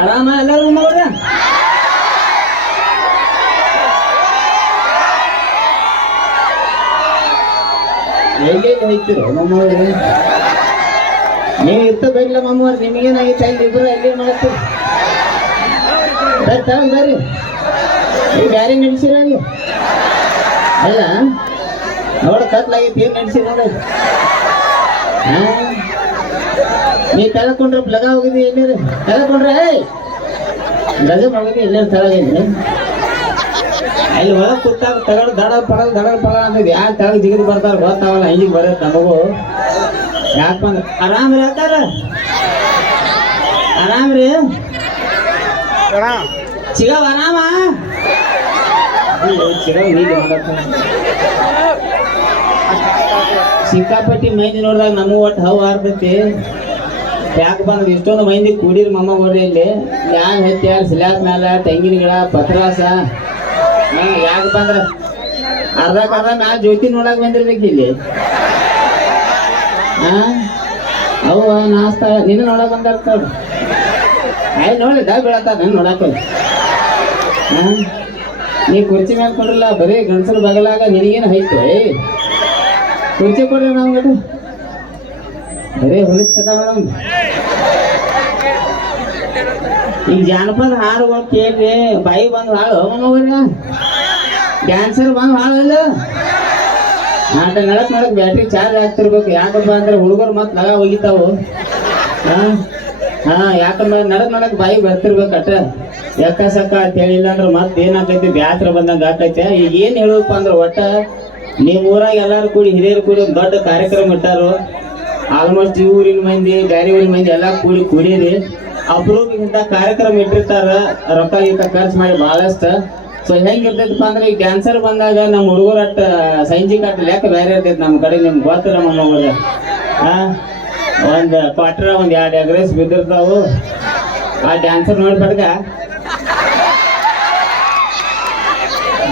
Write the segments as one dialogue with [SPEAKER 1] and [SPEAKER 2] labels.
[SPEAKER 1] ಆರಾಮ ಎಲ್ಲರೂ ಮಗದ ಹೇಗೆ ಹೋಯ್ತಿರೋ ಮಮ್ಮವ್ರೆ ನೀವು ಇರ್ತ ನಮ್ಮವ್ರು ನಿಮಗೇನಾಗಿತ್ತು ಅಲ್ಲಿ ಇಬ್ಬರು ಅಲ್ಲಿ ಮಾಡ್ತೀರಿ ಬರ್ರಿ. ನೀವು ಬ್ಯಾರೆ ನಡೆಸಿರ ಅಲ್ಲಿ. ನೋಡ, ಕತ್ಲಾಗೈತಿ, ಏನು ನಡೆಸಿರೋದು? ನೋಡ ಹಾ? ನೀ ತಳಕೊಂಡ್ರೆ ಪ್ಲಗ ಹೋಗಿದ್ದಿ ತಲೆ ತಳಕೊಂಡ್ರೆ ಏ ಗಜ ಹೋಗಿದ್ದಿ? ಎಲ್ಲೇ ತಳಗಿದ್ರಿ ಅಲ್ಲಿ ಒಳಗೆ ಕೂತಾಗ ತಗಡ್ ದಡ ಪಡ ದಡ ಪಡ ಅಂದಿದ್ ಯಾಕೆ ತಳಗ ಜಿಗಿದು ಬರ್ತಾರ ಗೊತ್ತಾವಲ್ಲ ಹಿಂಗೆ ಬರುತ್ತೆ ನಮಗೂ. ಯಾಕೆ ಬಂದ ಆರಾಮ್ ರೀ ಅಂತಾರ ಆರಾಮ್ ರೀ ಚಿಗವ್, ಆರಾಮ. ಸಿಕ್ಕಾಪಟ್ಟಿ ಮೈದಿ ನೋಡಿದಾಗ ನಮಗೂ ಒಟ್ಟು ಹವ್ ಆರ್ತೈತಿ ಯಾಕೆ ಬಂದ್ರೆ ಇಷ್ಟೊಂದು ಮಂದಿ ಕೂಡಿರಿ ಮಮ್ಮ ಹೋಗ್ರಿ ಇಲ್ಲಿ? ಯಾವ ಹತ್ಯಾರ ಸಿಲ್ಯಾದ ಮ್ಯಾಲ ತೆಂಗಿನ ಗಿಡ ಪತ್ರಾಸ ಯಾಕೆ ಬಂದ್ರೆ? ಅರ್ಧಕ್ಕೆ ಅರ್ಧ ಮ್ಯಾಲ ಜ್ಯೋತಿ ನೋಡಕ್ ಬಂದಿರ್ಬೇಕು ಇಲ್ಲಿ. ಹಾ? ಅವು ನಾಸ್ತ, ನಿನ್ನ ನೋಡಕ್ ಬಂದಿರ್ತಾವ ಆಯ್ ನೋಡಿ ಡಾ ಬೀಳತ್ತ ನನ್ ನೋಡಕ್ ನೀ ಕುರ್ಚಿ ಮ್ಯಾಲ ಕೊಡ್ರಲ್ಲ, ಬರೀ ಗಂಡಸರ ಬಗಲಾಗ ನಿನಗೇನು ಹೈತು ಕುರ್ಚಿ ಕೊಡ್ರಿ ನಮ್ಗೆ ಬರೀ ಚಟ ಮೇಡಮ್ ಈಗ ಜಾನಪದ ಹಾಡುಗಳು ಕೇಳಿ ಬಾಯಿ ಬಂದು ಹಾಳು ಮಮ್ಮವ್ರ ಕ್ಯಾನ್ಸರ್ ಬಂದು ಹಾಳಲ್ಲ ಆಟ ನಡಕ್ ನಡಕ್ ಬ್ಯಾಟ್ರಿ ಚಾರ್ಜ್ ಆಗ್ತಿರ್ಬೇಕು. ಯಾಕಪ್ಪ ಅಂದ್ರೆ ಹುಡುಗರು ಮತ್ತೆ ಲಗ ಹೋಗಿತಾವು ಹಾ? ಹಾ, ಯಾಕಂದ್ರೆ ನಡಕ್ ನಡಕ್ ಬಾಯಿ ಬರ್ತಿರ್ಬೇಕು ಅಟ್ಟ. ಯಾಕ ಸಕ್ಕ ಅಂತ ಹೇಳಿಲ್ಲ ಅಂದ್ರೆ ಮತ್ತೆ ಏನಾಗ್ತೈತಿ ಬ್ಯಾತ್ರ ಬಂದಂಗ ಆಕೈತೆ. ಈಗ ಏನ್ ಹೇಳಪ್ಪ ಅಂದ್ರೆ ಒಟ್ಟ ನಿಮ್ಮ ಊರಾಗ ಎಲ್ಲಾರು ಕೂಡಿ ಹಿರಿಯರು ಕೂಡಿ ದೊಡ್ಡ ಕಾರ್ಯಕ್ರಮ ಇಟ್ಟಾರು. ಆಲ್ಮೋಸ್ಟ್ ಈ ಊರಿನ ಮಂದಿ, ಬ್ಯಾರೆ ಊರಿನ ಮಂದಿ ಎಲ್ಲ ಕೂಡಿ ಕುಡಿಯಿರಿ ಅಪರೂಪ ಇಂಥ ಕಾರ್ಯಕ್ರಮ ಇಟ್ಟಿರ್ತಾರ. ರೊಕ್ಕ ಗೀತ ಖರ್ಚು ಮಾಡಿ ಬಹಳಷ್ಟ ಸೊ ಹೆಂಗಿರ್ತೈತಪ್ಪ ಅಂದ್ರೆ ಈ ಕ್ಯಾನ್ಸರ್ ಬಂದಾಗ ನಮ್ಮ ಹುಡುಗರ ಅಟ್ಟ ಸೈಂಜಿ ಕಟ್ಟ ಲೆಕ್ಕ ಬೇರೆ ಇರ್ತೈತಿ ನಮ್ಮ ಕಡೆ, ನಿಮ್ಗೆ ಗೊತ್ತಿಲ್ಲ ನಮ್ಮ ಹಾ ಒಂದ್ ಕ್ವಾರ್ಟರ್ ಒಂದ್ ಎರಡು ಎಗ್ರೆಸ್ ಬಿದ್ದಿರ್ತಾವು. ಆ ಡ್ಯಾನ್ಸರ್ ನೋಡ್ಬಡ್ಗ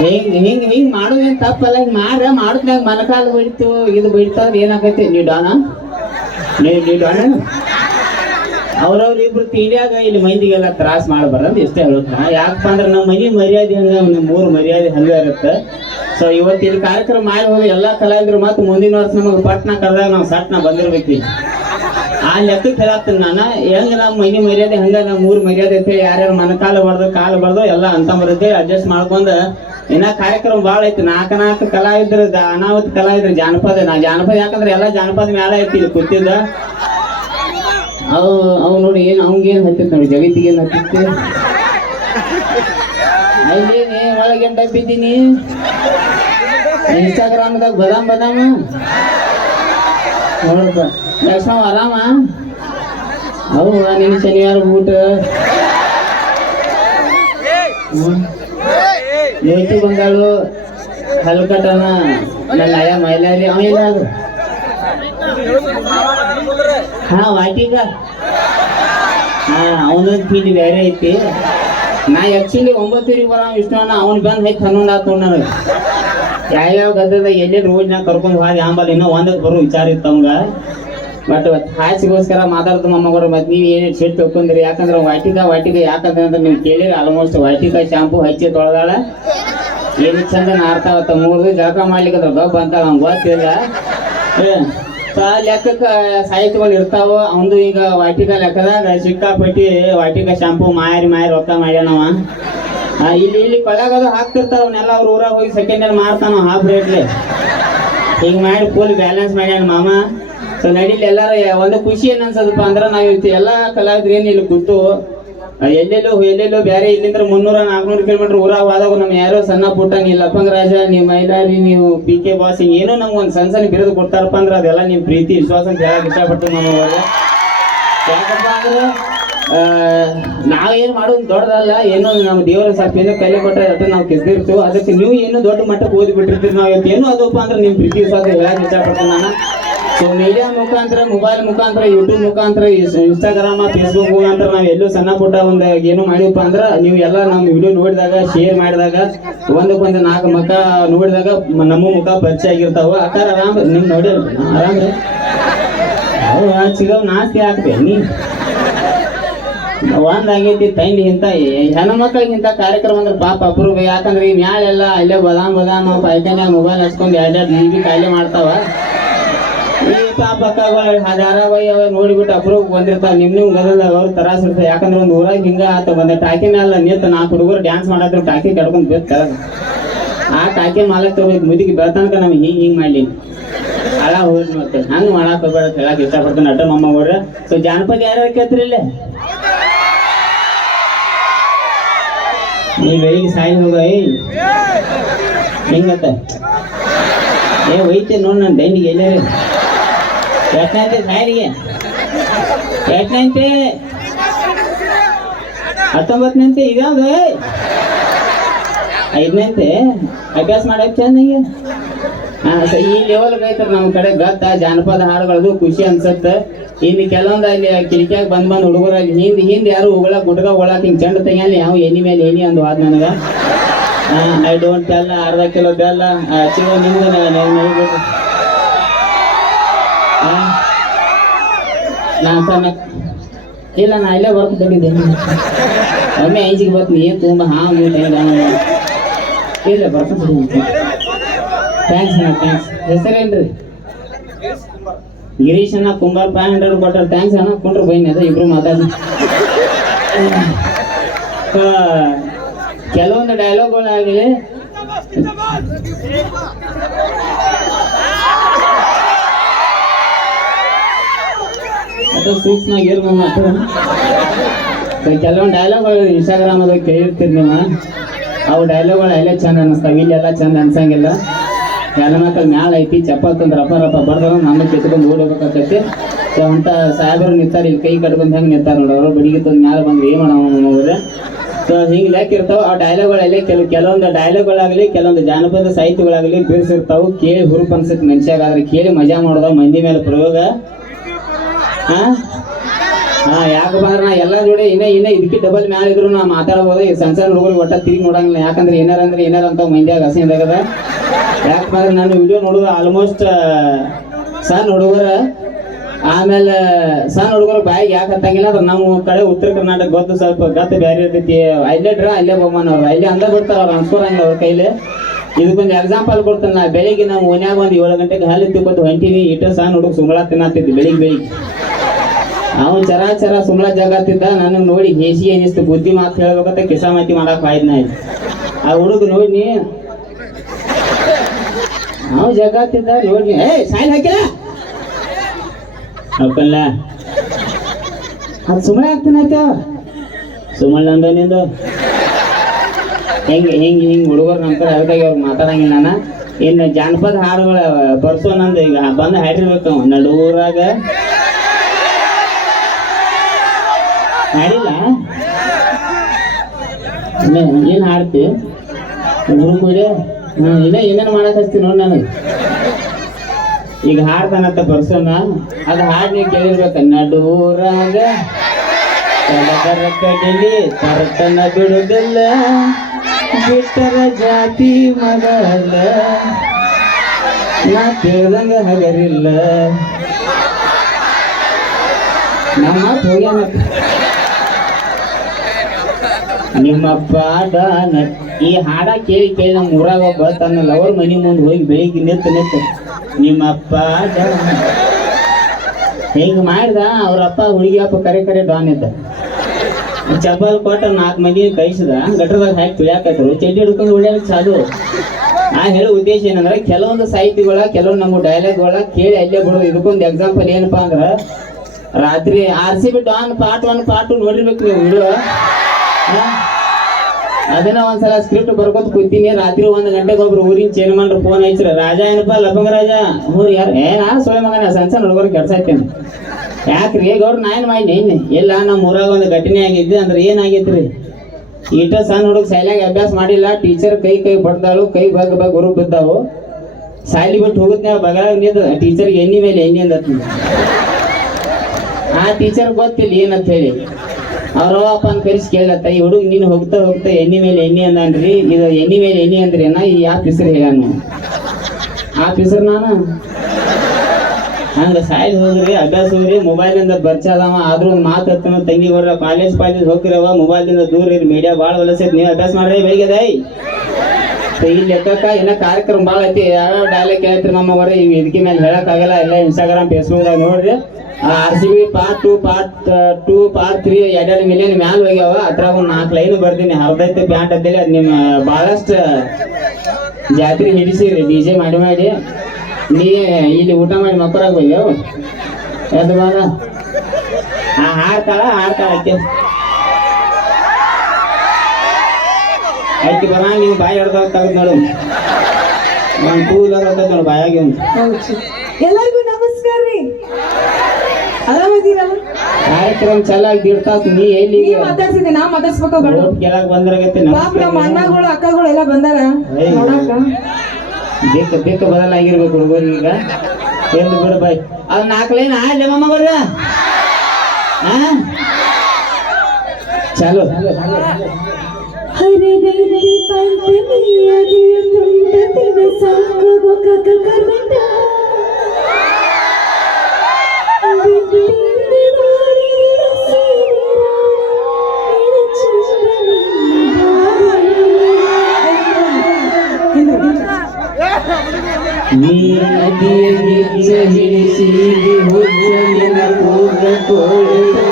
[SPEAKER 1] ಹಿಂಗ್ ಹಿಂಗ್ ಹಿಂಗ್ ಮಾಡೋದೇನ್ ತಪ್ಪಲ್ಲ, ಹಿಂಗ್ ಮಾಡ್ರ ಮಾಡೋದ್ನಾಗ ಮನಕಾಲ ಬೀಳ್ತು, ಇದು ಬೀಳ್ತಾವ್ರ ಏನಾಗೈತಿ? ನೀವು ಡಾನ? ಅವ್ರವ್ರ ಇಬ್ರು ತೀಡ್ಯಾಗ ಇಲ್ಲಿ ಮಂದಿಗೆಲ್ಲ ತ್ರಾಸ ಮಾಡಬಾರ್ದು ಇಷ್ಟೇ ಹೇಳುತ್ತ ಯಾಕಪ್ಪ ಅಂದ್ರೆ ನಮ್ಮ ಮನಿ ಮರ್ಯಾದೆ ಹಂಗ, ನಮ್ಮ ಮೂರು ಮರ್ಯಾದೆ ಹಂಗ ಇರುತ್ತೆ. ಸೊ ಇವತ್ತು ಇಲ್ಲಿ ಕಾರ್ಯಕ್ರಮ ಮಾಡಿ ಹೋದ್ರೆ ಎಲ್ಲಾ ಕಲಾವಿದ್ರು ಮತ್ತೆ ಮುಂದಿನ ವರ್ಷ ನಮಗೆ ಪಟ್ನ ಕರೆದಾಗ ನಾವು ಸಟ್ನ ಬಂದಿರ್ಬೇಕು. ಆ ಲೆಕ್ಕಕ್ಕೆ ಹೇಳತ್ತೀನಿ ನಾನು? ಹೆಂಗ ನಮ್ಮ ಮನಿ ಮರ್ಯಾದೆ, ಹಂಗ ನಮ್ಮ ಊರ್ ಮರ್ಯಾದೆ ಅಂತೇಳಿ ಮನ ಮನಕಾಲ ಬರ್ದು, ಕಾಲು ಬರ್ದು ಎಲ್ಲ ಅಂತ ಬರುತ್ತೆ ಅಡ್ಜಸ್ಟ್ ಮಾಡ್ಕೊಂಡು ಇನ್ನ ಕಾರ್ಯಕ್ರಮ ಭಾಳ ಐತಿ. ನಾಲ್ಕ ನಾಲ್ಕು ಕಲಾವಿದ್ರು ಅನಾಹುತ ಕಲಾವಿದ್ರು ಜಾನಪದ. ನಾ ಜಾನಪದ ಯಾಕಂದ್ರೆ ಎಲ್ಲ ಜಾನಪದ ಮ್ಯಾಲ ಐತಿ ಇಲ್ಲಿ ಕೂತಿದ್ದ. ಅವು ಅವು ನೋಡಿ ಏನು ಅವಂಗೇನ್ ಹತ್ತಿತ್ತು ನೋಡಿ, ಜಗತ್ತಿಗೆ ಏನು ಹತ್ತಿತ್ತು? ಅಲ್ಲೇನೇ ಒಳಗೆ ಡಬ್ಬಿದ್ದೀನಿ ಇನ್ಸ್ಟಾಗ್ರಾಮ್ದಾಗ ಬದಾಮ್ ಬದಾಮ ಲಕ್ಷ್ಮ ಆರಾಮ? ಅವು ನಿನ್ನ ಶನಿವಾರ ಊಟ. ಜ್ಯೋತಿ ಬಂದಾಳು ಹಲ್ಕಟನ ನನ್ನ ಅಯ್ಯ ಮೈಲಾರಿ. ಅವ ಅದು ಹಾ ವಾಟಿಗ ಹಾ, ಅವನೊಂದು ಫೀಲ್ ಬೇರೆ ಐತಿ. ನಾ ಆಕ್ಚುಲಿ ಒಂಬತ್ತೂರಿಗೆ ಬರೋ ವಿಷ್ಣುವನ್ನ ಅವ್ನು ಬಂದು ಹೆಚ್ಚು ಹನ್ನೊಂದು ಆತು ನನಗೆ. ಯಾವ ಗದ್ದದ ಎಲ್ಲಿ ರೋಡ್ನಾಗ ಕರ್ಕೊಂಡು ಹೋಗಿ ಆಂಬಲ್ ಇನ್ನೂ ಒಂದಕ್ಕೆ ಬರೋ ವಿಚಾರ ಇತ್ತು ಅವಂಗ. ಬಟ್ ಹಾಸಿಗೋಸ್ಕರ ಮಾತಾಡ್ತು ಮೊಮ್ಮಗರು ಮತ್ತೆ ನೀವು ಏನೇನು ಸಿಟ್ಟು ತಿಳ್ಕೊಂಡ್ರಿ? ಯಾಕಂದ್ರೆ ವಾಟಿಕ ವಾಟಿಕ ಯಾಕಂದ್ರೆ ಅಂತ ನೀವು ಕೇಳಿರಿ ಆಲ್ಮೋಸ್ಟ್ ವಾಟಿಕ ಶಾಂಪು ಹಚ್ಚಿ ತೊಳೆದಾಳ ಏನು ಚಂದ ನಾರ್ತಾವತ್ತ ಮೂರು ಜಳಕ ಮಾಡ್ಲಿಕ್ಕೆ ದೊಡ್ಡ ಬಂತಾಳ ಗೊತ್ತಿಲ್ಲ. ಆ ಲೆಕ್ಕಕ್ಕೆ ಸಾಹಿತ್ಯಗಳು ಇರ್ತಾವ, ಅವಂದು ಈಗ ವಾಟಿಕ ಲೆಕ್ಕದಾಗ ಸಿಕ್ಕಾಪಟ್ಟಿ ವಾಟಿಕ ಶಾಂಪು ಮಾರಿ ಮಾರಿ ರೊಕ್ಕ ಮಾಡ್ಯಾನವ. ಇಲ್ಲಿ ಇಲ್ಲಿ ಕೊಳಗದು ಹಾಕ್ತಿರ್ತಾರ ಅವನ್ನೆಲ್ಲ ಅವ್ರ ಊರಾಗ ಹೋಗಿ ಸೆಕೆಂಡ್ ಹ್ಯಾಂಡ್ ಮಾರ್ತಾನ ಹಾಫ್ ರೇಟ್ಲಿ ಹಿಂಗ್ ಮಾಡಿ ಫುಲ್ ಬ್ಯಾಲೆನ್ಸ್ ಮಾಡ್ಯಾನ ಮಾಮ. ಸೊ ನಡೀಲಿ ಎಲ್ಲಾರು, ಒಂದು ಖುಷಿ ಏನ್ ಅನ್ಸದಪ್ಪ ಅಂದ್ರ ನಾವ್ ಎಲ್ಲಾ ಕಲಾವಿದ್ರು ಏನ್ ಇಲ್ಲಿ ಕೂತು ಎಲ್ಲೆಲ್ಲೋ ಎಲ್ಲೆಲ್ಲೋ ಬೇರೆ ಇಲ್ಲಿಂದ ಮುನ್ನೂರ ನಾಲ್ಕನೂರು ಕಿಲೋಮೀಟರ್ ಊರಾಗ ಹೋದಾಗ ನಮ್ಮ ಯಾರೋ ಸಣ್ಣ ಪುಟ್ಟ ನೀ ಲಪ್ಪಂಗ ರಾಜ ನೀ ಮೈಲಾರಿ, ನೀವು ಪಿ ಕೆ ಬಾಸ್ ಏನೋ ನಮ್ಗೆ ಒಂದು ಸಣ್ಣ ಸಣ್ಣ ಬಿರುದು ಕೊಡ್ತಾರಪ್ಪ ಅಂದ್ರೆ ಅದೆಲ್ಲ ನಿಮ್ ಪ್ರೀತಿ, ವಿಶ್ವಾಸ ಅಂತ ಹೇಳಕ್ ಇಷ್ಟಪಟ್ಟು ನಮ್ಮ ಯಾಕಪ್ಪ ಅಂದ್ರೆ ನಾವು ನಾವೇನ್ ಮಾಡೋದು ದೊಡ್ಡದಲ್ಲ, ಏನೋ ನಮ್ಮ ದೇವರ ಸ್ವಲ್ಪ ಏನೋ ಕೊಟ್ಟರೆ ನಾವು ಕೆಸ್ದಿರ್ತೀವಿ, ಅದಕ್ಕೆ ನೀವು ಏನು ದೊಡ್ಡ ಮಟ್ಟಕ್ಕೆ ಓದಿ ಬಿಟ್ಟಿರ್ತೀರಿ ನಾವು ಏನು ಅದಪ್ಪ ಅಂದ್ರೆ ನಿಮ್ಮ ಪ್ರೀತಿ, ವಿಶ್ವಾಸ ಹೇಳಕ್ ಇಷ್ಟಪಡ್ತೀನಿ ನಾನು ಸೊ ಮೀಡಿಯಾ ಮುಖಾಂತರ ಮೊಬೈಲ್ ಮುಖಾಂತರ ಯೂಟ್ಯೂಬ್ ಮುಖಾಂತರ ಇನ್ಸ್ಟಾಗ್ರಾಮ ಫೇಸ್ಬುಕ್ ಮುಖಾಂತರ ನಾವು ಎಲ್ಲೂ ಸಣ್ಣ ಪುಟ್ಟ ಒಂದು ಏನು ಮಾಡಿವಪ್ಪ ಅಂದ್ರೆ ನೀವು ಎಲ್ಲ ನಮ್ಮ ವಿಡಿಯೋ ನೋಡಿದಾಗ ಶೇರ್ ಮಾಡಿದಾಗ, ಒಂದಕ್ಕೊಂದು ನಾಲ್ಕು ಮುಖ ನೋಡಿದಾಗ ನಮ್ಮ ಮುಖ ಪರಿಚಯ ಆಗಿರ್ತಾವ. ಅಕಾರ ಆರಾಮ್ ನಿಮ್ ನೋಡಿ, ಆರಾಮ್ ಚಿಗವ್ ನಾಸ್ತಿ ಹಾಕ್ತೆ ನೀ. ಒಂದ್ ಆಗೈತಿ ತಂಡಿ ಇಂತ ಹೆಣ್ಣು ಮಕ್ಕಳಿಗೆ ಇಂಥ ಕಾರ್ಯಕ್ರಮ ಅಂದ್ರೆ ಪಾಪ ಅಪರೂಪ. ಯಾಕಂದ್ರೆ ಈ ಮ್ಯಾಲೆಲ್ಲ ಅಲ್ಲೇ ಬದಾಮ್ ಬದಾಮ್ ಪೈಖಾನೆ ಮೊಬೈಲ್ ಹಚ್ಕೊಂಡು ಎರಡೆರಡು ಜಿ ಬಿ ಕಾಯಿಲೆ ಮಾಡ್ತಾವ. ಅಕ್ಕಗಳು ಧಾರಾವಾಹಿ ಅವ ನೋಡಿಬಿಟ್ಟು ಅಪ್ರೂವ್ ಬಂದಿರ್ತಾವ ನಿಮ್ ನಿಮ್ ಗದಲ್ದಾಗ ಅವ್ರು ತರಾಸ್ ಇರ್ತಾವ ಯಾಕಂದ್ರೆ ಒಂದು ಊರಾಗ ಹಿಂಗ ಆತ. ಬಂದ ಟಾಕಿ ಮ್ಯಾಲ ನಿಂತ ನಾಲ್ಕು ಹುಡುಗರು ಡ್ಯಾನ್ಸ್ ಮಾಡಾದ್ರು ಟಾಕಿ ಕಡ್ಕೊಂಡ್ ಬಿತ್ತ ಆ ಟಾಕಿ ಮಾಲಕ್ ತಗೋಬೇಕು. ಮುದಿಗೆ ಬೆಳ್ತನಕ ನಮ್ಗೆ ಹಿಂಗ್ ಹಿಂಗ್ ಮಾಡ್ಲಿ. ಅಳ ಹೋಗಿ ಮತ್ತೆ ಹಂಗ ಮಾಡಾಕ್ ಹೋಗ್ಬೇಡ ಹೇಳಕ್ ಇಷ್ಟಪಡ್ತೀನಿ. ನಟ ನಮ್ಮ ಅವ್ರ ಸೊ ಜಾನಪದ ಯಾರ್ಯಾರು ಕೇಳ್ತೀರಿ ಇಲ್ಲೇ? ನೀ ಬೆಳಿಗ್ಗೆ ಸಾಯಿ ಹೋಗ ಹೆಂಗತ್ತ ಏ ಒಯ್ತೆ ನೋಡ್ ನನ್ನ ದೈನಿಗೆ ಎಲ್ಲಾರು. ಎಷ್ಟನಂತೆ ಸಾರಿಗೆ ಎಷ್ಟನಂತೆ ಹತ್ತೊಂಬತ್ತನಂತೆ ಇದ್ಯಾವ್ದು ಐದನಂತೆ ಅಭ್ಯಾಸ ಮಾಡಕ್ ಚೆನ್ನಾಗಿ ಈ ಲೆವೆಲ್ ಐತ್ರಿ ನಮ್ಮ ಕಡೆ ಗತ್ತ ಜಾನಪದ ಹಾಡುಗಳದು ಖುಷಿ ಅನ್ಸತ್ತ ಇನ್ನು ಕೆಲವೊಂದು ಅಲ್ಲಿ ಕಿರಿಕ್ಯಾಗ ಬಂದ್ ಬಂದ್ ಹುಡುಗರಾಗಿ ಹಿಂದ್ ಹಿಂದ್ ಯಾರು ಉಗಳ ಗುಟ್ಗ ಒಳಕ್ ಹಿಂಗ್ ಚಂಡ ತೆಗಿಯಲ್ಲ ಯಾವ ಎನಿ ಮೇಲೆ ಎನಿ ಅಂದು ಆದ್ ನನಗ ಐ ಡೋಂಟ್ ಟೆಲ್ ಅರ್ಧ ಕಿಲೋ ಬೆಲ್ಲ ಚಿವ ನಿಮ್ದು ನ- ನ- ನೈವೇದ್ಯ. ಆ, ನಾ ಸಣ್ಣ ಇಲ್ಲ ನಾ ಇಲ್ಲೇ ಬರ್ತು ಬಂದಿದ್ದೆ ಒಮ್ಮೆ ಐಜಿಗೆ ಬರ್ತೀನಿ. ಏನು ತುಂಬ ಹಾ ಇಲ್ಲ ಬರ್ತು ಥ್ಯಾಂಕ್ಸ್ ಅಣ್ಣ ಥ್ಯಾಂಕ್ಸ್ ಹೆಸರೇನ್ರಿ? ಗಿರೀಶ್ ಅಣ್ಣ ಕುಂಬಾರ್ ಫೈವ್ ಹಂಡ್ರೆಡ್ ಕೊಟ್ಟಾರ ಥ್ಯಾಂಕ್ಸ್ ಅಣ್ಣ ಕುಂಡ್ರು ಬೈನಿ ಅದ ಇಬ್ರು ಮಾತಾಡಿ ಕೆಲವೊಂದು ಡೈಲಾಗ್ಗಳಾಗಲಿ ಅಥವಾ ಸೂಕ್ಷ್ಮ ಇರ್ಬೋದು ಮಾತಾಡ ಕೆಲವೊಂದು ಡೈಲಾಗ್ಗಳು ಇನ್ಸ್ಟಾಗ್ರಾಮದಾಗ ಕೇಳಿರ್ತೀರಿ ನೀವು. ಅವು ಡೈಲಾಗ್ಗಳು ಅಲ್ಲೇ ಚಂದ ಅನಿಸ್ತಾವ. ಇಲ್ಲೆಲ್ಲ ಚಂದ ಅನ್ಸಂಗಿಲ್ಲ. ಹೆಣ್ಮಕ್ಳ ಮ್ಯಾಲ ಐತಿ, ಚಪಾತಿ ಅಂದ್ರೆ ರಪ್ಪ ರಪ್ಪ ಬರ್ದಾರ ನಮ್ಮ ಕಿತ್ಕೊಂಡು ಓಡಬೇಕಾಕತಿ ಸೊ, ಅಂತ ಸಾಹೇಬರು ನಿಂತಾರ, ಇಲ್ಲಿ ಕೈ ಕಟ್ಕೊಂಡು ಹೆಂಗೆ ನಿಂತಾರ ನೋಡೋರು ಬಡಿಗೆ ತಂದು ಮ್ಯಾಲ ಬಂದು ಏನು ಮಾಡೋಣ ಸೊ, ಹಿಂಗೆ ಲೆಕ್ಕ ಇರ್ತಾವ. ಆ ಡೈಲಾಗ್ಗಳಲ್ಲಿ ಕೆಲವು ಕೆಲವೊಂದು ಡೈಲಾಗ್ಗಳಾಗಲಿ ಕೆಲವೊಂದು ಜಾನಪದ ಸಾಹಿತ್ಯಗಳಾಗಲಿ ಬೀರ್ಸಿರ್ತಾವೆ ಕೇಳಿ ಹುರುಪನ್ಸಕ್ಕೆ ಅನ್ಸತ್ತೆ ಮನುಷ್ಯಾಗ. ಆದ್ರೆ ಕೇಳಿ ಮಜಾ ಮಾಡೋದ ಮಂದಿ ಮೇಲೆ ಪ್ರಯೋಗ. ಹಾ? ಅಂದ್ರೆ ನಾ ಎಲ್ಲ ಜೋಡಿ ಇನ್ನ ಇನ್ನ ಇದಕ್ಕೆ ಡಬಲ್ ಮ್ಯಾಲ ಇದ್ರು ನಾ ಮಾತಾಡ್ಬೋದು. ಈ ಸಣ್ಣ ಸಣ್ಣ ಹುಡುಗರು ಒಟ್ಟ ತಿರುಗಿ ನೋಡಂಗಿಲ್ಲ. ಯಾಕಂದ್ರೆ ಏನಾರ ಅಂದ್ರೆ ಏನಾರ ಅಂತ ಮಂದ್ಯಾಗ ಹಸಿಂದಾಗದ ಯಾಕಪ್ಪ ಅಂದ್ರೆ ನಾನು ವಿಡಿಯೋ ನೋಡೋದು ಆಲ್ಮೋಸ್ಟ್ ಸಣ್ಣ ಹುಡುಗರ, ಆಮೇಲೆ ಸಣ್ಣ ಹುಡುಗರು ಬಾಯಿಗೆ ಯಾಕೆ ಹತ್ತಂಗಿಲ್ಲ? ಅಂದ್ರೆ ನಮ್ಮ ಕಡೆ ಉತ್ತರ ಕರ್ನಾಟಕ ಗೊತ್ತು ಸ್ವಲ್ಪ ಗತ್ತು ಬೇರೆ ಇರ್ತೈತಿ. ಅಲ್ಲೇ ಅಲ್ಲೇ ಬೊಮ್ಮನ ಅವ್ರು. ಅಲ್ಲೇ ಅಂದ ಬಿಡ್ತಾರ ಅವ್ರು ಅನ್ಸ್ಕೊರಂಗಿಲ್ಲ ಅವ್ರ ಕೈಲಿ. ಇದಕ್ಕೊಂದು ಎಕ್ಸಾಂಪಲ್ ಕೊಡ್ತಾನೆ ನಾ. ಬೆಳಿಗ್ಗೆ ನಾವು ಓನ್ಯಾಗ ಒಂದು ಏಳು ಗಂಟೆಗೆ ಹಾಲು ತಿಕ್ಕೊತು ಹೊಂಟೀನಿ. ಇಟ್ಟು ಸಣ್ಣ ಹುಡುಗ ಸುಂಗಳ ತಿನ್ನತ್ತಿದ್ವಿ ಬೆಳಿಗ್ಗೆ ಬೆಳಿಗ್ಗೆ. ಅವನು ಚರಾಚರ ಚರ ಸುಮ್ಳ ಜಗತ್ತಿದ್ದ ನನಗೆ ನೋಡಿ ಹೇಸಿ ಅನಿಸ್ತು ಬುದ್ಧಿ ಮಾತು ಹೇಳ್ಬೇಕಂತ ಕಿಸಾಮತಿ ಮಾಡಕ್ ಆಯ್ತು ನಾ. ಆ ಹುಡುಗ ನೋಡಿ ಅವ್ ಜಗತ್ತಿದ್ದ ನೋಡಿ ಏ, ಸಾಯಿಲ್ ಹಾಕಿಲ್ಲ ಅಪ್ಪಲ್ಲ. ಅದು ಸುಮ್ಮನೆ ಆಗ್ತಾನಾಯ್ತ ಸುಮ್ಮನೆ ಅಂದ ನಿಂದು ಹೆಂಗೆ, ಹಿಂಗೆ ಹಿಂಗೆ ಹುಡುಗರು ನಂತರ ಅದಕ್ಕಾಗಿ ಅವ್ರು ಮಾತಾಡಂಗಿಲ್ಲ ನಾನು. ಇನ್ನು ಜಾನಪದ ಹಾಡುಗಳ ಬರ್ಸೋ ನಂದು. ಈಗ ಬಂದು ಹಾಡಿರ್ಬೇಕು. ಅವ ಹಾಡಿಲ್ಲ ಏನು ಹಾಡ್ತಿ ಹುಡುಗ ಕೂಡ ಹ್ಞೂ ಏನೇನು ಮಾಡಕ್ ಹಚ್ತೀನಿ ನೋಡಿ ನನಗೆ ಈಗ ಹಾಡ್ತಾನಂತ ಬರ್ಸೋಣ. ಅದು ಹಾಡು ನೀವು ಕೇಳಿರ್ಬೇಕ. ನಡೂರಾಗ ಕಡಿಲಿ ತರತನ ಬಿಡುದಿಲ್ಲ. ಬಿಟ್ಟರ ಜಾತಿ ಮಗಲ್ಲ ನಾ ಕೇಳ್ದಂಗ ಹಗರಿಲ್ಲ. ನಮ್ಮ ಹೋಗ್ಯಾನ ನಿಮ್ಮ ಪಾದ ಈ ಹಾಡ ಕೇಳಿ ಕೇಳಿ ನಮ್ಮ ಊರಾಗ ಒಬ್ಬ ತನ್ನ ಲವರ್ ಮನಿ ಮುಂದೆ ಹೋಗಿ ಬೆಳಿಗ್ಗೆ ನಿಂತು ನಿಂತು, ನಿಮ್ಮ ಪಾದ ಹಿಂಗ್ ಮಾಡ್ದ, ಅವ್ರ ಅಪ್ಪ ಹುಡುಗಿ ಅಪ್ಪ ಕರೆ ಕರೆ ಡಾನ್ ಇದ್ದ. ಚಪ್ಪಲ್ ಕೊಟ್ಟ ನಾಲ್ಕು ಮಂದಿ ಕಳಿಸಿದ, ಗಟ್ರದಾಗ ಹಾಕಿ ತುಳಿಯಾಕತ್ರು ಚಡ್ಡಿ ಹಿಡ್ಕೊಂಡು ಹೊಡ್ಯಾಕ ಸಾಧು ನಾ ಹೇಳೋ ಉದ್ದೇಶ ಏನಂದ್ರೆ, ಕೆಲವೊಂದು ಸಾಹಿತಿಗಳ, ಕೆಲವೊಂದು ನಮ್ಮ ಡೈಲಾಗ್ಗಳ ಕೇಳಿ ಅಲ್ಲೇ ಬಿಡೋದು ಇದಕ್ಕೊಂದು ಎಕ್ಸಾಂಪಲ್ ಏನಪ್ಪಾ ಅಂದ್ರೆ, ರಾತ್ರಿ R C B don part one part ನೋಡಿರ್ಬೇಕು ನೀವು ಅದನ್ನ ಒಂದ್ಸಲ ಸ್ಕ್ರಿಪ್ಟ್ ಬರ್ಕೊತ ಕೂತೀನಿ. ರಾತ್ರಿ ಒಂದ್ ಗಂಟೆಗೆ ಒಬ್ರು ಊರಿನ ಚೇರ್ಮನ್ರು ಫೋನ್ ಹಚ್ಚಿರ. ರಾಜ, ಏನಪ್ಪ ಲಪಂಗರಾಜ ಊರ್ ಯಾರು? ಏ, ನಾನು ಸೋಯ ಮಗನ, ಸಣ್ಣ ಸಣ್ಣ ಹುಡುಗರು ಕೆಡ್ಸಾಯ್ತೇನೆ ಯಾಕ್ರಿ? ಗೌಡ್ರ, ನಾ ಏನ್ ಮಾಡಿ ಇಲ್ಲ ನಮ್ಮ ಊರಾಗ ಒಂದು ಘಟನೆ ಆಗಿದ್ದೆ. ಅಂದ್ರೆ ಏನಾಗೈತ್ರಿ ಈಟ ಸಣ್ಣ ಹುಡುಗ ಶಾಲ್ಯಾಗ ಅಭ್ಯಾಸ ಮಾಡಿಲ್ಲ. ಟೀಚರ್ ಕೈ ಕೈ ಬಡ್ದಾಳು. ಕೈ ಬಗ್ ಬಗ್ ಗುರು ಬಿದ್ದಾವು. ಶಾಲಿ ಬಿಟ್ಟು ಹೋಗುತ್ತೆ ಬಗಲಾಗ ನಿಂದ ಟೀಚರ್ಗೆ ಎಣ್ಣಿ ಮೇಲೆ ಎಣ್ಣಿ ಅಂದ ಆ ಟೀಚರ್ ಗೊತ್ತಿಲ್ಲ ಏನಂತ ಹೇಳಿ. ಅವ್ರ ಅಂತ ಕರೆಸಿ ಕೇಳತ್ತ ಈ ಹುಡುಗ ನೀನು ಹೋಗ್ತಾ ಹೋಗ್ತಾ ಎಣ್ಣೆ ಮೇಲೆ ಎಣ್ಣೆ ಅಂದನ್ರಿ. ಇದು ಎಣ್ಣೆ ಮೇಲೆ ಎಣ್ಣೆ ಅಂದ್ರಿ ಅಣ್ಣ. ಈ ಯಾಕೆ ಹೆಸರು ಹೇಳಾನು ಆ ಹೆಸರು ನಾನು? ಹಂಗ ಸಾಯಿಲ್ ಹೋಗ್ರಿ ಅಭ್ಯಾಸ ಹೋಗ್ರಿ ಮೊಬೈಲಿಂದ ಬರ್ಚಾದವ. ಆದ್ರೂ ಒಂದು ಮಾತು ತಂಗಿ ಬರ್ರ ಕಾಲೇಜ್ ಪಾಲೇಜ್ ಹೋಗ್ತಿರವ. ಮೊಬೈಲಿಂದ ದೂರ ಇರಿ. ಮೀಡಿಯಾ ಭಾಳ ಹೊಲಸೈತಿ. ನೀವು ಅಭ್ಯಾಸ ಮಾಡ್ರಿ ಬೇಗದೈ ಈ ಲೆಕ್ಕಕ್ಕ ಇನ್ನ ಕಾರ್ಯಕ್ರಮ ಭಾಳ ಐತಿ. ಯಾವ ಡೈಲಾಗ್ ಕೇಳ್ತೀರಿ ನಮ್ಮ ಬರೀ ಈ ಮೇಲೆ ಹೇಳಕ್ಕಾಗಲ್ಲ. ಎಲ್ಲ ಇನ್ಸ್ಟಾಗ್ರಾಮ್ ಫೇಸ್ಬುಕ್ದಾಗ ನೋಡ್ರಿ. R C B part two part two part three ಎರಡೆರಡು ಮಿಲಿಯನ್ ಮ್ಯಾಲ ಹೋಗ್ಯಾವ. ಅದ್ರಾಗ ಒಂದು ನಾಲ್ಕು ಲೈನ್ ಬರ್ತೀನಿ ಹರ್ದೈತೆ ಪ್ಯಾಂಟ್ ಅಂತೇಳಿ. ಅದು ನಿಮ್ಮ ಭಾಳಷ್ಟು ಜಾತ್ರೆ ಹಿಡಿಸಿರಿ. ಡಿ ಜೆ ಮಾಡಿ ಮಾಡಿ. ನೀ ಇಲ್ಲಿ ಊಟ ಮಾಡಿ ಮಕ್ಕಳಾಗ ಹೋಗ್ಯಾವ. ಬಾರ ಆ, ಹಾಡ್ತಾಳ ಹಾಡ್ತಾಳ ಅಕ್ಕೆ ಆಯ್ತು ಬರ ನೀವು ಬಾಯಿ ಹಿಡ್ದಾಗ ತೆಗೆದು ನೋಡು. ನಾನು ಟೂ ವೀಲರ್ ಹೋಗ್ತೈತೆ ನೋಡು ಬಾಯಾಗಿ ಒಂದು
[SPEAKER 2] ಎಲ್ಲರಿಗೂ ನಮಸ್ಕಾರ ರೀ. ಆರಾಮದೀರಲ್ಲ
[SPEAKER 1] ಕಾರ್ಯಕ್ರಮ ಚೆನ್ನಾಗಿ ಬಿಡ್ತಾ ನೀ ಎಲ್ಲಿ
[SPEAKER 2] ನೀ ಮಾತಾಡ್ಸಿದ್ದೆ ನಾ ಮಾತಾಡ್ಸ್ಬೇಕ ಬೇಡ.
[SPEAKER 1] ಕೆಳಗೆ ಬಂದ್ರಾಗತ್ತೆ
[SPEAKER 2] ಪಾಪ ನಮ್ಮ ಅಣ್ಣಗಳು ಅಕ್ಕಗಳು ಎಲ್ಲ ಬಂದಾರ. ನೋಡಾಕ
[SPEAKER 1] ಬೇಕ ಬೇಕ ಬದಲಾಗಿರ್ಬೇಕು ಹುಡುಗರಿಗೆ ಈಗ. ಎಂದು ಬಿಡು ಬಾಯ್. ಅದು ನಾಲ್ಕು ಲೈನ್ ಆಯ್ಲೆ ಮಮ್ಮ ಬರ್ರ? ಹಾ ಚಲೋ.
[SPEAKER 2] ಹರಿದೈತಿ ಪಂಚಮಿಯದಿಯ ತುಂಟತಿನ ಸಾಕು ಗೊಕ್ಕ ಕರ್ಮಟ
[SPEAKER 1] ನೀ ನದಿಯಲ್ಲಿ ಹಿಡಿಸಿ ಹುಚ್ಚಲಿನ ಕೂದ ಕೋಳಿ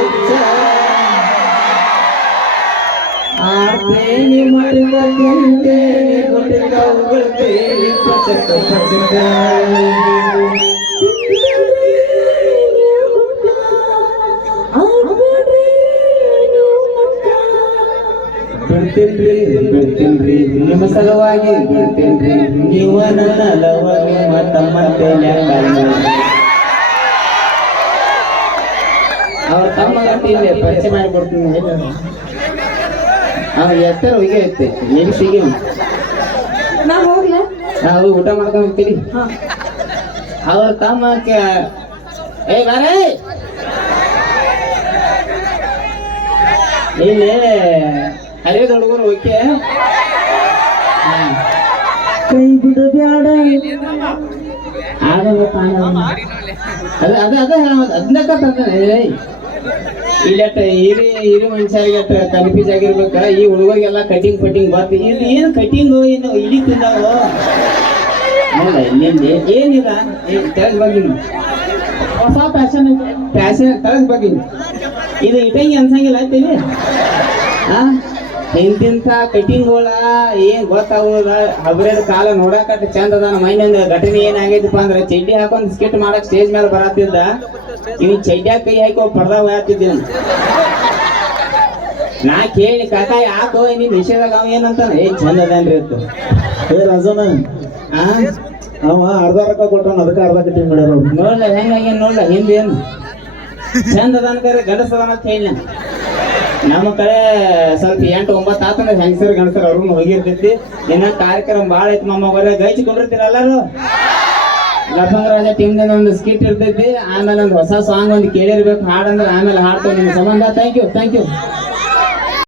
[SPEAKER 1] ಪಚಕ ಪಚಕ ಬಿಡ್ತೀನ್ರಿ ಬಿಡ್ತೀನ್ರಿ ನಿಮ್ಮ ಸಲುವಾಗಿ ಬಿಡ್ತೀನ್ರಿ ನೀವು ನನ್ನ ಲವ, ನಿಮ್ಮ ತಮ್ಮಂತೆ ಅವ್ರ ತಮ್ಮ ಇಲ್ಲೇ ಪರಿಚಯ ಮಾಡಿ ಕೊಡ್ತೀನಿ ಅವ ಎತ್ತರ ಹೋಗಿ ಐತೆ? ಎಲ್ಲಿ ಸಿಗಿ
[SPEAKER 2] ನಾ ಹೋಗ್ಲಾ?
[SPEAKER 1] ನಾವು ಊಟ ಮಾಡ್ಕೊಂಡು ಹೋಗ್ತೀರಿ ಅವ್ರ ತಮ್ಮ ಕ- ಏ ಬಾರೇ! ಇಲ್ಲಿ ಹರಿದ ಹುಡುಗರು ಓಕೆ
[SPEAKER 2] ಕೈ ಬಿಡ ಬ್ಯಾಡ.
[SPEAKER 1] ಆಗಲ್ಲಪ್ಪ ಅದ ಅದ ಅದ ಅದನ್ನಕ್ಕ ತಂದಾನೆ ಇಲ್ಲಟ್ಟ ಹಿರಿ ಹಿರಿ ಮನುಷ್ಯರಿಗೆ ಕನ್ಫ್ಯೂಸ್ ಆಗಿರ್ಬೇಕ. ಈ ಹುಡುಗರಿಗೆಲ್ಲ ಕಟಿಂಗ್ ಫಟಿಂಗ್ ಬರ್ತ ಇಲ್ಲಿ ಏನು ಕಟಿಂಗು, ಏನು ಇಡೀ ತಿಂದಾವು? ಹೌದಾ ಇಲ್ಲಿಂದ ಏನಿಲ್ಲ ತೆಳಗ್ ಬಗ್ಗೆ ಹೊಸ ಫ್ಯಾಷನ್ ಫ್ಯಾಷನ್ ತೆಳಗ್ ಬಗ್ಗೆ ಇದು ಇಟಂಗಿ ಅನ್ಸಂಗಿಲ್ಲ ಆಯ್ತಿಲ್ಲಿ ಆ? ಇಂತಿಂತ ಕಟಿಂಗ್ಗಳ ಏನ್ ಗೊತ್ತಾಗೋದ ಹಬ್ರದ ಕಾಲ ನೋಡಾಕ ಚಂದ ಅದಾನ ಮೈನಿಂದ ಘಟನೆ ಏನಾಗೈತಪ್ಪ ಅಂದ್ರೆ ಚಡ್ಡಿ ಹಾಕೊಂಡ್ ಸ್ಕಿಟ್ ಮಾಡಕ್ ಸ್ಟೇಜ್ ಮೇಲೆ ಬರತ್ತಿದ್ದ. ಇವ್ ಚಡ್ಡ್ಯಾಗ ಕೈ ಹಾಕಿ ಪರ್ದ ಹೋಯತ್ತಿದ್ದ ನಾ ಕೇಳಿ ಕಾಕ ಯಾಕೋ ನೀನ್ ನಿಷೇಧಾಗ ಅವ ಏನಂತಾನ ಏ ಚಂದ ಅದಾನ್ರಿ ಅಂತ.
[SPEAKER 3] ಏ ರಜನ ಅವ ಅರ್ಧ ರೊಕ್ಕ ಕೊಟ್ಟಾನ ಅದಕ್ಕೆ ಅರ್ಧ ಕಟಿಂಗ್ ಮಾಡ್ಯಾರ.
[SPEAKER 1] ನೋಡ್ಲ ಹೆಂಗಾಗಿ ನೋಡ್ಲ ಹಿಂದೇನು? ಚಂದ ಅದಾನ ಕರೆ ಗಂಡಸ ಅದಾನ ಅಂತ ಹೇಳಿ ನಮ್ಮ ಕಡೆ ಸ್ವಲ್ಪ ಎಂಟು, ಒಂಬತ್ತು ಆತಂದ್ರೆ ಹೆಂಗಸರು ಗಣಸರ್ ಅವ್ರನ್ನ ಹೋಗಿರ್ತೈತಿ ಇನ್ನ ಕಾರ್ಯಕ್ರಮ ಭಾಳ ಐತಿ ಮಮ್ಮ ಬರ ಗೈಚಿಕೊಂಡಿರ್ತೀರ ಎಲ್ಲರೂ ಲಕ್ಷ್ಮಣರಾಜ ಟೀಮ್ದಿಂದ ಒಂದು ಸ್ಕಿಟ್ ಇರ್ತೈತಿ. ಆಮೇಲೆ ಒಂದು ಹೊಸ ಸಾಂಗ್ ಒಂದು ಕೇಳಿರ್ಬೇಕು. ಹಾಡಂದ್ರೆ ಆಮೇಲೆ ಹಾಡ್ತೇವೆ. ನಿಮ್ಮ ಸಂಬಂಧ? Thank you thank you